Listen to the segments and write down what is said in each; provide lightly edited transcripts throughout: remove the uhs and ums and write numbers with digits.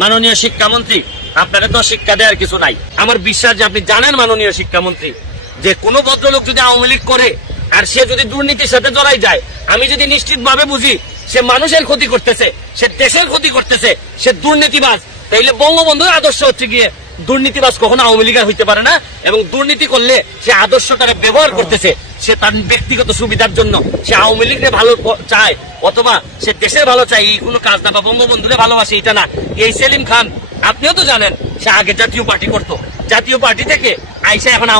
মাননীয় শিক্ষামন্ত্রী, আপনারা তো শিক্ষা দেওয়ার কিছু নাই। আমার বিশ্বাস যে আপনি জানেন মাননীয় শিক্ষামন্ত্রী, যে কোনো ভদ্রলোক যদি আওয়ামী লীগ করে আর সে যদি দুর্নীতির সাথে জড়াই যায়, আমি যদি নিশ্চিতভাবে বুঝি সে মানুষের ক্ষতি করতেছে, সে দেশের ক্ষতি করতেছে, সে দুর্নীতিবাজ, তাইলে বঙ্গবন্ধুর আদর্শ হচ্ছে গিয়ে দুর্নীতিবাজ কখনো আওয়ামী লীগ হইতে পারে না। এবং দুর্নীতি করলে সে আদর্শটারে ব্যবহার করতেছে, সে তার ব্যক্তিগত সুবিধার জন্য সে আওয়ামী লীগের ভালো চায় অথবা সে দেশের ভালো চায়, এই কোনো কাজ না, বা বঙ্গবন্ধুরে ভালোবাসে এটা না। এই সেলিম খান, আপনিও তো জানেন, সে আগে জাতীয় পার্টি করতো, জাতীয় পার্টি থেকে আইসা এখন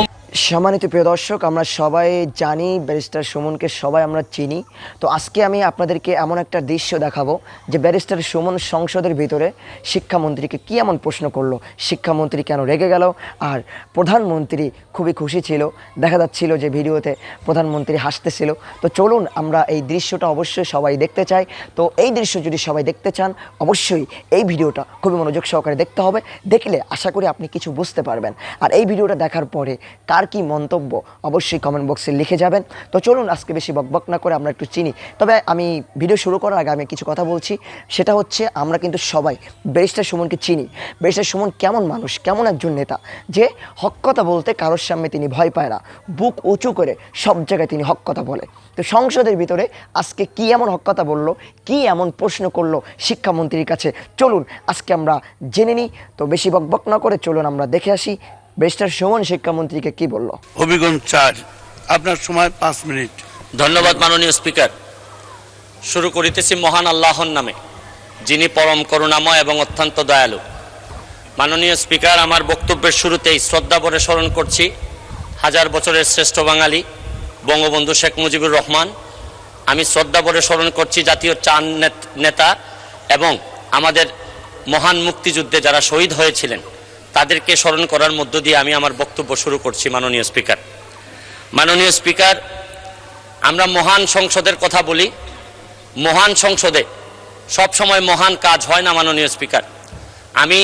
সম্মানিত প্রিয় দর্শক, আমরা সবাই জানি ব্যারিস্টার সুমনকে, সবাই আমরা চিনি। তো আজকে আমি আপনাদেরকে এমন একটা দৃশ্য দেখাবো যে ব্যারিস্টার সুমন সংসদের ভিতরে শিক্ষামন্ত্রীকে কী এমন প্রশ্ন করলো, শিক্ষামন্ত্রী কেন রেগে গেল, আর প্রধানমন্ত্রী খুবই খুশি ছিল, দেখা যাচ্ছিল যে ভিডিওতে প্রধানমন্ত্রী হাসতেছিল। তো চলুন আমরা এই দৃশ্যটা অবশ্যই সবাই দেখতে চাই। তো এই দৃশ্য যদি সবাই দেখতে চান, অবশ্যই এই ভিডিওটা খুবই মনোযোগ সহকারে দেখতে হবে, দেখলে আশা করি আপনি কিছু বুঝতে পারবেন। আর এই ভিডিওটা দেখার পরে কার কি মন্তব্য অবশ্যই কমেন্ট বক্সে লিখে যাবেন। তো চলুন আজকে বেশি বকবক না করে আমরা একটু চিনি। তবে আমি ভিডিও শুরু করার আগে আমি কিছু কথা বলছি, সেটা হচ্ছে আমরা কিন্তু সবাই ব্যারিস্টার সুমনকে চিনি। ব্যারিস্টার সুমন কেমন মানুষ, কেমন একজন নেতা, যে হক কথা বলতে কারোর সামনে তিনি ভয় পায় না, বুক উঁচু করে সব জায়গায় তিনি হক কথা বলে। তো সংসদের ভিতরে আজকে কি এমন হক কথা বললো, কি এমন প্রশ্ন করলো শিক্ষামন্ত্রীর কাছে, চলুন আজকে আমরা জেনে নিই। তো বেশি বকবক না করে চলুন আমরা দেখে আসি ব্যারিস্টার সুমন শিক্ষামন্ত্রীকে কি বলল। অভিগণ 4, আপনার সময় 5 মিনিট। ধন্যবাদ মাননীয় স্পিকার। শুরু করিতেছি মহান আল্লাহর নামে, যিনি পরম করুণাময় এবং অত্যন্ত দয়ালু। মাননীয় স্পিকার, আমার বক্তব্যের শুরুতেই শ্রদ্ধা ভরে স্মরণ করছি হাজার বছরের শ্রেষ্ঠ বাঙালি বঙ্গবন্ধু শেখ মুজিবুর রহমান। আমি শ্রদ্ধা ভরে স্মরণ করছি জাতীয় চার নেতা এবং আমাদের মহান মুক্তিযুদ্ধে যারা শহীদ হয়েছিলেন তাদেরকে স্মরণ করার মধ্য দিয়ে আমি আমার বক্তব্য শুরু করছি। মাননীয় স্পিকার, মাননীয় স্পিকার, আমরা মহান সংসদের কথা বলি, মহান সংসদে সব সময় মহান কাজ হয় না। মাননীয় স্পিকার, আমি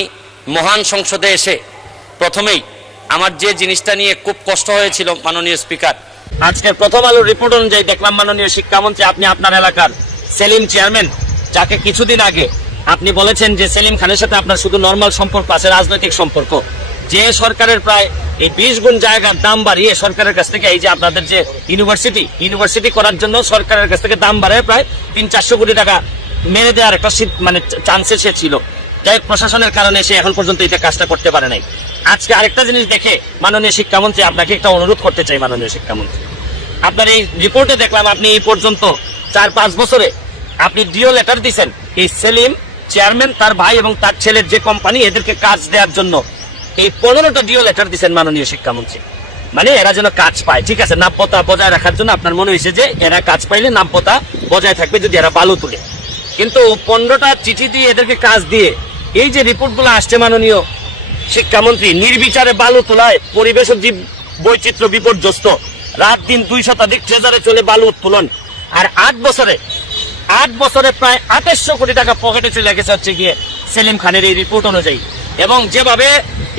মহান সংসদে এসে প্রথমেই আমার যে জিনিসটা নিয়ে খুব কষ্ট হয়েছিল মাননীয় স্পিকার, আজকের প্রথম আলোর রিপোর্ট অনুযায়ী দেখলাম মাননীয় শিক্ষামন্ত্রী, আপনি আপনার এলাকার সেলিম চেয়ারম্যান, যাকে কিছুদিন আগে আপনি বলেছেন যে সেলিম খানের সাথে আপনার শুধু নর্মাল সম্পর্ক আছে, রাজনৈতিক সম্পর্ক, যে সরকারের প্রায় এই 20 গুণ জায়গার দাম বাড়িয়ে সরকারের কাছ থেকে, এই যে আপনাদের যে ইউনিভার্সিটি করার জন্য সরকারের কাছ থেকে দাম বাড়ায় প্রায় 300-400 কোটি টাকা মেরে দেওয়ার একটা মানে চান্সে সে ছিল, তাই প্রশাসনের কারণে সে এখন পর্যন্ত এটা কাজটা করতে পারে নাই। আজকে আরেকটা জিনিস দেখে মাননীয় শিক্ষামন্ত্রী, আপনাকে একটা অনুরোধ করতে চাই। মাননীয় শিক্ষামন্ত্রী, আপনার এই রিপোর্টে দেখলাম আপনি এই পর্যন্ত 4-5 বছরে আপনি ডিও লেটার দিচ্ছেন এই সেলিম চেয়ারম্যান, তার ভাই এবং তার ছেলের যে কোম্পানি, এদেরকে কাজ দেওয়ার জন্য এই 15টা ডিও লেটার দিচ্ছেন মাননীয় শিক্ষামন্ত্রী। মানে এরা যেন কাজ পায়, ঠিক আছে, নাব্যতা বজায় রাখার জন্য আপনার মনে হয়েছে যে এরা কাজ পাইলে নাব্যতা বজায় থাকবে যদি এরা বালু তুলে। কিন্তু 15টা চিঠি দিয়ে এদেরকে কাজ দিয়ে এই যে রিপোর্টগুলো আসছে মাননীয় শিক্ষামন্ত্রী, নির্বিচারে বালু তোলায় পরিবেশ ও জীব বৈচিত্র্য বিপর্যস্ত, রাত দিন 2 শতাধিক ট্রেজারে চলে বালু উত্তোলন, আর 8 বছরে প্রায় 2800 কোটি টাকা পকেটে চলে গেছে হচ্ছে গিয়ে সেলিম খানের এই রিপোর্ট অনুযায়ী। এবং যেভাবে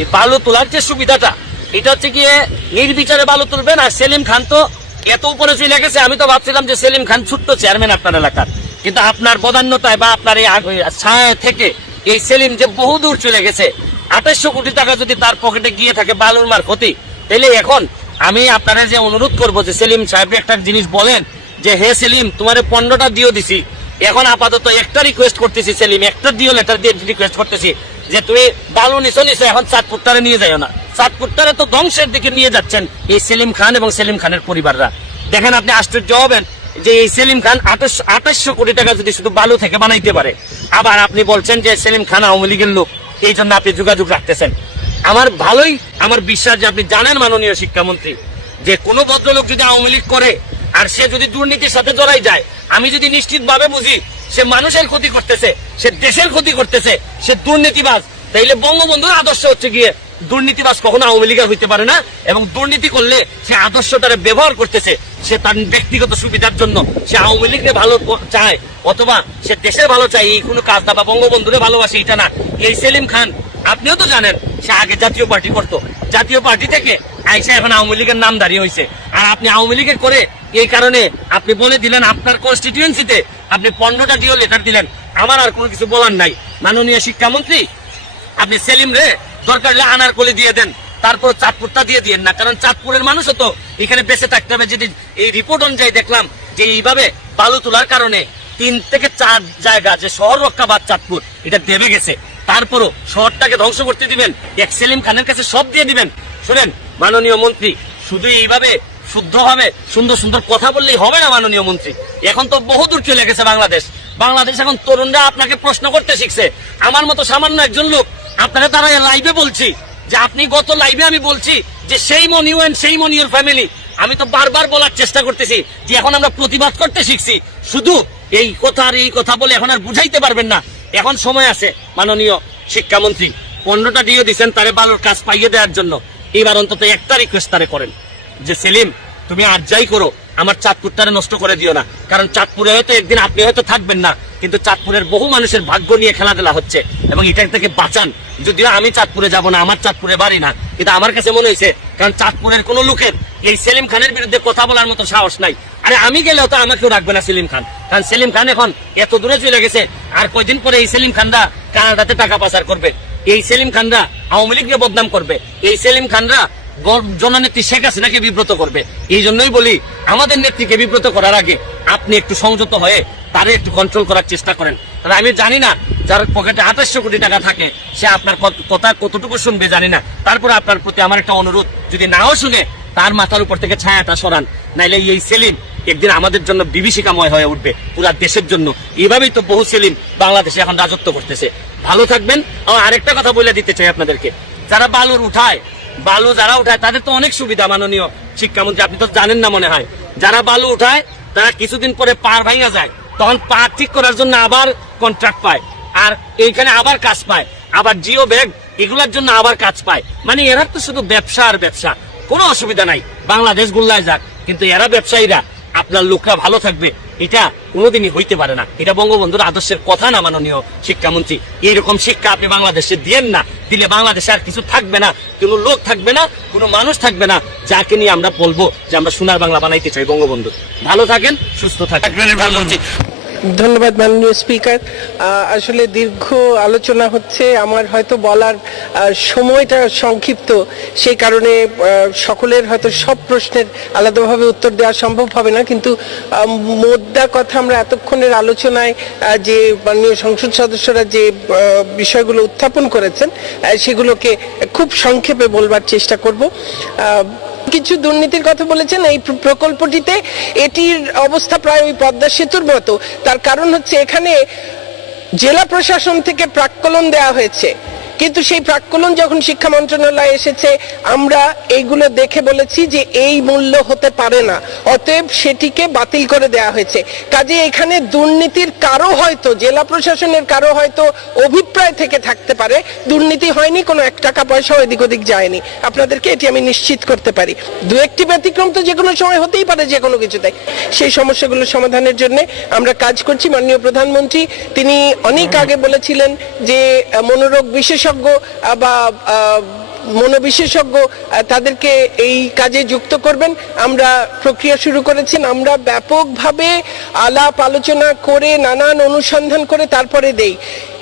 এই বালু তোলার যে সুবিধাটা, এটা হচ্ছে গিয়ে নির্বিচারে বালু তুলবেন, আর সেলিম খান তো এত উপরে চলে গেছে, আমি তো ভাবছিলাম যে সেলিম খান ছোট্ট চেয়ারম্যান আপনার এলাকার, কিন্তু আপনার বদান্যতায় বা আপনার এই ছায়া থেকে এই সেলিম যে বহু দূর চলে গেছে। 2800 কোটি টাকা যদি তার পকেটে গিয়ে থাকে বালুর মারফতি, তাহলে এখন আমি আপনারা যে অনুরোধ করবো যে সেলিম সাহেব একটা জিনিস বলেন যে হে সেলিম, তোমার 15টা ডিও দিছি, এখন আপাতত একটা রিকোয়েস্ট করতেছি সেলিম, একটা ডিও লেটার দিয়ে রিকোয়েস্ট করতেছি যে তুমি বালু নিছো, এখন চাঁদপুরটারে নিয়ে যাও না, চাঁদপুরটারে তো ধ্বংসের দিকে নিয়ে যাচ্ছেন এই সেলিম খান এবং সেলিম খানের পরিবাররা। দেখেন আপনি আশ্চর্য হবেন যে এই সেলিম খান 2800 কোটি টাকা যদি শুধু বালু থেকে বানাইতে পারে, আবার আপনি বলছেন যে সেলিম খান আওয়ামী লীগের লোক, এই জন্য আপনি যোগাযোগ রাখতেছেন। আমার বিশ্বাস যে আপনি জানেন মাননীয় শিক্ষামন্ত্রী, যে কোনো ভদ্রলোক যদি আওয়ামী লীগ করে আর সে যদি দুর্নীতির সাথে জড়াই যায়, আমি যদি নিশ্চিতভাবে বুঝি সে মানুষের ক্ষতি করতেছে, সে দেশের ক্ষতি করতেছে, সে দুর্নীতিবাজ, তাইলে বঙ্গবন্ধুর আদর্শ হচ্ছে গিয়ে দুর্নীতিবাজ কখনো আওয়ামী লীগের হইতে পারে না। এবং দুর্নীতি করলে সে আদর্শটারে ব্যবহার করতেছে, সে তার ব্যক্তিগত সুবিধার জন্য, সে আওয়ামী লীগকে ভালো চায় অথবা সে দেশের ভালো চায়, এই কোনো কাজ না, বা বঙ্গবন্ধুরে ভালোবাসে এটা না। এই সেলিম খান, আপনিও তো জানেন, সে আগে জাতীয় পার্টি করতো, জাতীয় পার্টি থেকে আইসা এখন আওয়ামী লীগের নাম দাঁড়িয়ে হয়েছে। আর আপনি আওয়ামী লীগের করে এই কারণে আপনি বলে দিলেন আপনার কনস্টিটিউয়েন্সিতে আপনি 15টা ডিও লেটার দিলেন। আমার আর কোনো কিছু বলার নাই। মাননীয় শিক্ষামন্ত্রী, আপনি সেলিম রে দরকার হলে আনারকলি দিয়ে দেন, তারপর চাঁদপুরটা দিয়ে দিয়েন না, কারণ চাঁদপুরের মানুষও তো এখানে বেঁচে থাকতে হবে। যদি এই রিপোর্ট অনুযায়ী দেখলাম যে এইভাবে বালু তোলার কারণে 3 থেকে 4 জায়গা যে শহর রক্ষাবাদ চাঁদপুর এটা দেবে গেছে, তারপরও শহরটাকে ধ্বংস করতে দিবেন, এক সেলিম খানের কাছে সব দিয়ে দিবেন। শুনেন মাননীয় মন্ত্রী, শুধু এইভাবে শুদ্ধ হবে সুন্দর সুন্দর কথা বললেই হবে না মাননীয় মন্ত্রী। এখন তো বহুদূর চলে গেছে বাংলাদেশ এখন তরুণরা আপনাকে প্রশ্ন করতে শিখছে। আমার মতো সামান্য একজন লোক আপনারা তারা লাইভে বলছি যে আপনি গত লাইভে আমি বলছি যে সেই মনিউ এন্ড সেই মনিউর ফ্যামিলি, আমি তো বারবার বলার চেষ্টা করতেছি যে এখন আমরা প্রতিবাদ করতে শিখছি। শুধু এই কথা আর এই কথা বলে এখন আর বুঝাইতে পারবেন না। এখন সময় আছে মাননীয় শিক্ষামন্ত্রী, 15টা দিয়ে দিচ্ছেন তারে বালুর কাজ পাইয়ে দেওয়ার জন্য, এবার অন্তত একটা রিকোয়েস্ট তারে করেন যে সেলিম তুমি আর যাই করো আমার চাঁদপুরটারে নষ্ট করে দিও না, কারণ চাঁদপুরে হয়তো একদিন আপনি হয়তো থাকবেন না, কিন্তু চাঁদপুরের বহু মানুষের ভাগ্য নিয়ে খেলাধুলা হচ্ছে এবং এটা থেকে বাঁচান। যদিও আমি চাঁদপুরে যাব না, আমার চাঁদপুরে বাড়ি না, কিন্তু আমার কাছে মনে হয়েছে কারণ চাঁদপুরের কোনো লোকের এই সেলিম খানের বিরুদ্ধে কথা বলার মতো সাহস নাই। আরে আমি গেলেও তো আমাকেও রাখবে না সেলিম খান, কারণ সেলিম খান এখন এত দূরে চলে গেছে, আর কয়দিন পরে এই সেলিম খানরা কানাডাতে টাকা পাচার করবে, এই সেলিম খানরা আওয়ামী লীগকে বদনাম করবে, এই সেলিম খানরা জননেত্রী শেখ হাসিনাকে বিব্রত করবে। এই জন্যই বলি আমাদের নেত্রীকে বিব্রত করার আগে আপনি একটু সংযত হয়ে তারে একটু কন্ট্রোল করার চেষ্টা করেন। কারণ আমি জানি না যার পকেটে 2800 কোটি টাকা থাকে সে আপনার কথা কতটুকু শুনবে জানি না, তারপরে আপনার প্রতি আমার একটা অনুরোধ, যদি নাও শুনে তার মাথার উপর থেকে ছায়াটা সরান, নাইলে এই সেলিম একদিন আমাদের জন্য বিভীষিকাময় হয়ে উঠবে পুরা দেশের জন্য। এইভাবেই তো বহু সেলিম বাংলাদেশে এখন রাজত্ব করতেছে। ভালো থাকবেন। আরেকটা কথা বলে দিতে চাই আপনাদেরকে, যারা বালু যারা উঠায় তাদের তো অনেক সুবিধা মাননীয় শিক্ষামন্ত্রী, আপনি তো জানেন না মনে হয়। যারা বালু উঠায় তারা কিছুদিন পরে পার ভাঙা যায়, তখন পা ঠিক করার জন্য আবার কন্ট্রাক্ট পায়, আর এইখানে আবার কাজ পায়, আবার জিও ব্যাগ এগুলোর জন্য আবার কাজ পায়। মানে এরা তো শুধু ব্যবসা আর ব্যবসা, কোনো অসুবিধা নাই, বাংলাদেশ গুল্লায় যাক, কিন্তু এরা ব্যবসায়ীরা আপনার লোকরা ভালো থাকবে এটা কোনোদিনই হইতে পারে না। এটা বঙ্গবন্ধুর আদর্শের কথা না মাননীয় শিক্ষামন্ত্রী। এইরকম শিক্ষা আপনি বাংলাদেশে দিয়েন না, দিলে বাংলাদেশে আর কিছু থাকবে না, কোনো লোক থাকবে না, কোনো মানুষ থাকবে না যাকে নিয়ে আমরা বলবো যে আমরা সোনার বাংলা বানাইতে চাই। বঙ্গবন্ধু ভালো থাকেন, সুস্থ থাকেন। ধন্যবাদ মাননীয় স্পিকার। আসলে দীর্ঘ আলোচনা হচ্ছে, আমার হয়তো বলার সময়টা সংক্ষিপ্ত, সেই কারণে সকলের হয়তো সব প্রশ্নের আলাদাভাবে উত্তর দেওয়া সম্ভব হবে না, কিন্তু মোদ্দা কথা আমরা এতক্ষণের আলোচনায় যে মাননীয় সংসদ সদস্যরা যে বিষয়গুলো উত্থাপন করেছেন সেগুলোকে খুব সংক্ষেপে বলবার চেষ্টা করব। কিছু দুর্নীতির কথা বলেছেন এই প্রকল্পটিতে, এটির অবস্থা প্রায় ওই পদ্মা সেতুর মতো। তার কারণ হচ্ছে এখানে জেলা প্রশাসন থেকে প্রাক্কলন দেওয়া হয়েছে, কিন্তু সেই প্রাক্কলন যখন শিক্ষা মন্ত্রণালয়ে এসেছে আমরা এইগুলো দেখে বলেছি যে এই মূল্য হতে পারে না, অতএব সেটিকে বাতিল করে দেওয়া হয়েছে। কাজে এখানে দুর্নীতির কারো হয়তো জেলা প্রশাসনের কারো হয়তো অভিপ্রায় থেকে থাকতে পারে, দুর্নীতি হয়নি, কোনো 1 টাকা পয়সা এদিক ওদিক যায়নি, আপনাদেরকে এটি আমি নিশ্চিত করতে পারি। 2-1টি ব্যতিক্রম তো যে কোনো সময় হতেই পারে যে কোনো কিছুতে, সেই সমস্যাগুলো সমাধানের জন্য আমরা কাজ করছি। মাননীয় প্রধানমন্ত্রী তিনি অনেক আগে বলেছিলেন যে মনোরোগ বিশেষজ্ঞ বা মনোবিশেষজ্ঞ তাদেরকে এই কাজে যুক্ত করবেন। আমরা প্রক্রিয়া শুরু করেছেন, আমরা ব্যাপকভাবে আলাপ আলোচনা করে নানান অনুসন্ধান করে তারপরে দেই।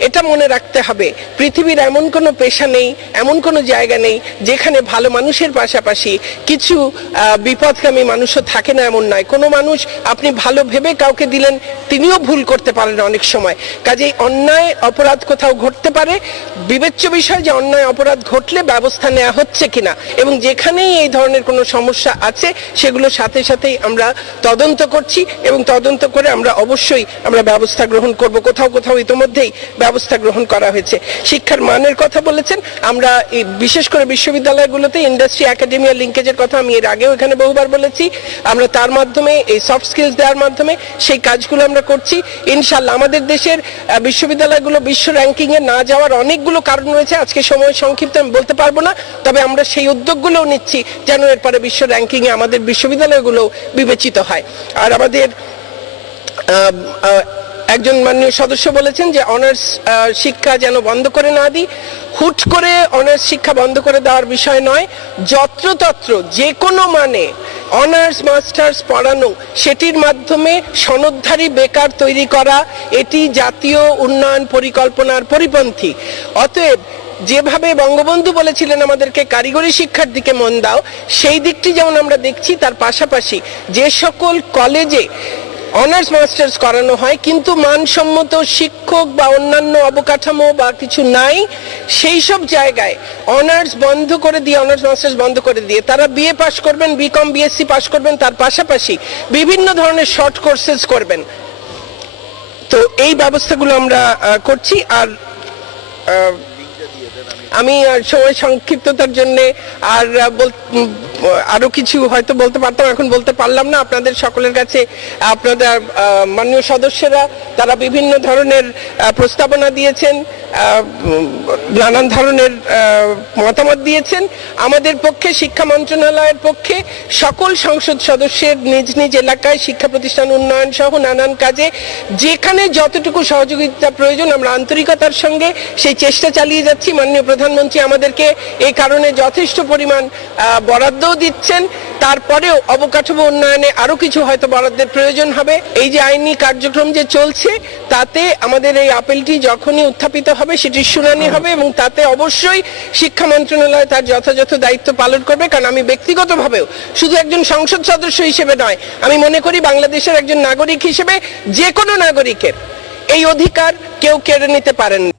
এটা মনে রাখতে হবে, পৃথিবীর এমন কোনো পেশা নেই, এমন কোনো জায়গা নেই যেখানে ভালো মানুষের পাশাপাশি কিছু বিপদগামী মানুষও থাকে না, এমন নয়। কোনো মানুষ আপনি ভালো ভেবে কাউকে দিলেন, তিনিও ভুল করতে পারেন অনেক সময়। কাজেই অন্যায় অপরাধ কোথাও ঘটতে পারে, বিবেচ্য বিষয় যে অন্যায় অপরাধ ঘটলে ব্যবস্থা নেওয়া হচ্ছে কিনা, এবং যেখানেই এই ধরনের কোনো সমস্যা আছে সেগুলো সাথে সাথেই আমরা তদন্ত করছি, এবং তদন্ত করে আমরা অবশ্যই আমরা ব্যবস্থা গ্রহণ করব। কোথাও কোথাও ইতিমধ্যেই ব্যবস্থা গ্রহণ করা হয়েছে। শিক্ষার মানের কথা বলেছেন, আমরা বিশেষ করে বিশ্ববিদ্যালয়গুলোতে ইন্ডাস্ট্রি একাডেমিয়া লিঙ্কেজের কথা আমি এর আগেও এখানে বহুবার বলেছি, আমরা তার মাধ্যমে এই সফট স্কিলস দেওয়ার মাধ্যমে সেই কাজগুলো আমরা করছি। ইনশাল্লাহ আমাদের দেশের বিশ্ববিদ্যালয়গুলো বিশ্ব র্যাঙ্কিং এ না যাওয়ার অনেকগুলো কারণ রয়েছে, আজকে সময় সংক্ষিপ্ত আমি বলতে পারবো না, তবে আমরা সেই উদ্যোগগুলোও নিচ্ছি যেন এরপরে বিশ্ব র্যাঙ্কিং এ আমাদের বিশ্ববিদ্যালয়গুলো বিবেচিত হয়। আর আমাদের একজন মাননীয় সদস্য বলেছেন যে অনার্স শিক্ষা যেন বন্ধ করে না দিই। হুট করে অনার্স শিক্ষা বন্ধ করে দেওয়ার বিষয় নয়, যত্রতত্র যে কোনো মানে অনার্স মাস্টার্স পড়ানো, সেটির মাধ্যমে সনদধারী বেকার তৈরি করা, এটি জাতীয় উন্নয়ন পরিকল্পনার পরিপন্থী। অতএব যেভাবে বঙ্গবন্ধু বলেছিলেন আমাদেরকে কারিগরি শিক্ষার দিকে মন দাও, সেই দিকটি যেমন আমরা দেখছি, তার পাশাপাশি যে সকল কলেজে অনার্স মাস্টার্স করানো হয় কিন্তু মানসম্মত শিক্ষক বা অন্যান্য অবকাঠামো বা কিছু নাই, সেই সব জায়গায় অনার্স বন্ধ করে দিয়ে, অনার্স মাস্টার্স বন্ধ করে দিয়ে তারা বিএ পাস করবেন, বিকম বিএসসি পাস করবেন, তার পাশাপাশি বিভিন্ন ধরনের শর্ট কোর্সেস করবেন। তো এই ব্যবস্থাগুলো আমরা করছি। আর আমি সময় সংক্ষিপ্ততার জন্য আর আরো কিছু হয়তো বলতে পারতাম, এখন বলতে পারলাম না। আপনাদের সকলের কাছে আপনাদের মাননীয় সদস্যরা তারা বিভিন্ন ধরনের প্রস্তাবনা দিয়েছেন, নানান ধরনের মতামত দিয়েছেন। আমাদের পক্ষে, শিক্ষা মন্ত্রণালয়ের পক্ষে সকল সংসদ সদস্যের নিজ নিজ এলাকায় শিক্ষা প্রতিষ্ঠান উন্নয়ন সহ নানান কাজে যেখানে যতটুকু সহযোগিতা প্রয়োজন আমরা আন্তরিকতার সঙ্গে সেই চেষ্টা চালিয়ে যাচ্ছি। মাননীয় প্রধানমন্ত্রী আমাদেরকে এই কারণে যথেষ্ট পরিমাণ বরাদ্দও দিচ্ছেন। তারপরেও অবকাঠামো উন্নয়নে আরো কিছু হয়তো বরাদ্দের প্রয়োজন হবে। এই যে আইনি কার্যক্রম যে চলছে, তাতে আমাদের এই আপিলটি যখনই উত্থাপিত হবে সেটির শুনানি হবে এবং তাতে অবশ্যই শিক্ষা মন্ত্রণালয় তার যথাযথ দায়িত্ব পালন করবে। কারণ আমি ব্যক্তিগতভাবেও শুধু একজন সংসদ সদস্য হিসেবে নয়, আমি মনে করি বাংলাদেশের একজন নাগরিক হিসেবে যে কোনো নাগরিকের এই অধিকার কেউ কেড়ে নিতে পারেন না।